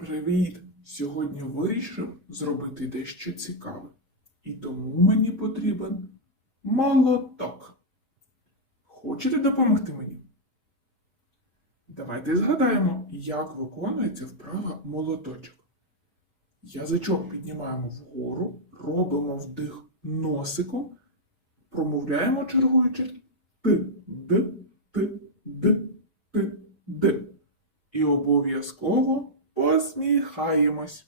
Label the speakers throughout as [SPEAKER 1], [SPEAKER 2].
[SPEAKER 1] Привіт! Сьогодні вирішив зробити дещо цікаве. І тому мені потрібен молоток. Хочете допомогти мені? Давайте згадаємо, як виконується вправа молоточок. Язичок піднімаємо вгору, робимо вдих носиком, промовляємо чергуючи т, д, т, д, т, д. І обов'язково посміхаємось.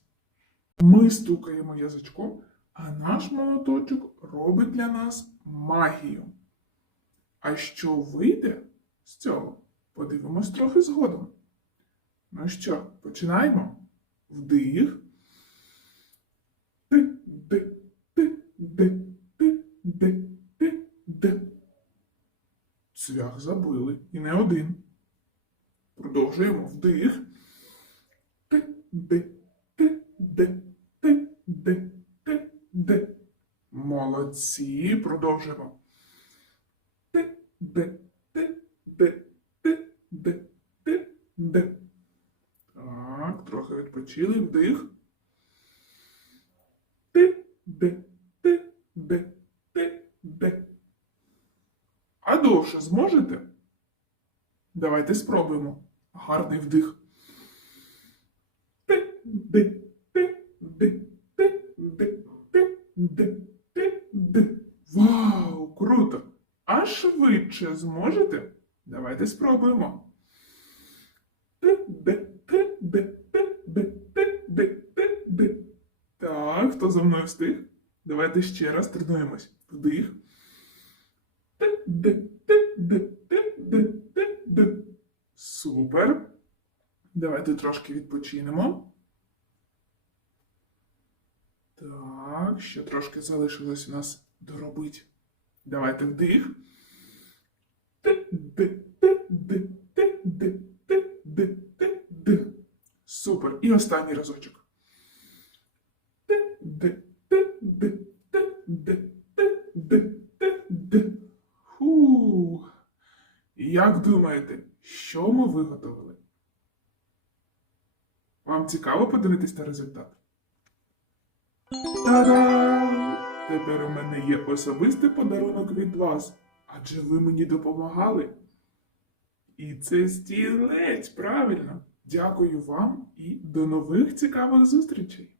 [SPEAKER 1] Ми стукаємо язичком, а наш молоточок робить для нас магію. А що вийде з цього? Подивимось трохи згодом. Ну що, починаємо? Вдих. Ти, ди, ти, ди, ти, ди, ти, ди. Цвях забили. І не один. Продовжуємо вдих. Ди, ти, ди, ти, ди, ти, ди. Молодці. Продовжуємо. Ти, ди, ти, ди, ти, ди, ти, ди. Так, трохи відпочили. Вдих. Ти, ди, ти, ди, ти, ди. А довше зможете? Давайте спробуємо. Гарний вдих. Ти, ди, ти, ди, ти, ди, ти, ди, ти, ди. Вау, круто! А швидше зможете? Давайте спробуємо. Так, хто за мною встиг? Давайте ще раз тренуємось. Вдих. Супер. Давайте трошки відпочинемо. Ще трошки залишилось у нас доробити. Давайте вдих. Супер. І останній разочок. Фу. Як думаєте, що ми виготовили? Вам цікаво подивитись на результат? Та-дам! Тепер у мене є особистий подарунок від вас, адже ви мені допомагали. І це стілець, правильно. Дякую вам і до нових цікавих зустрічей!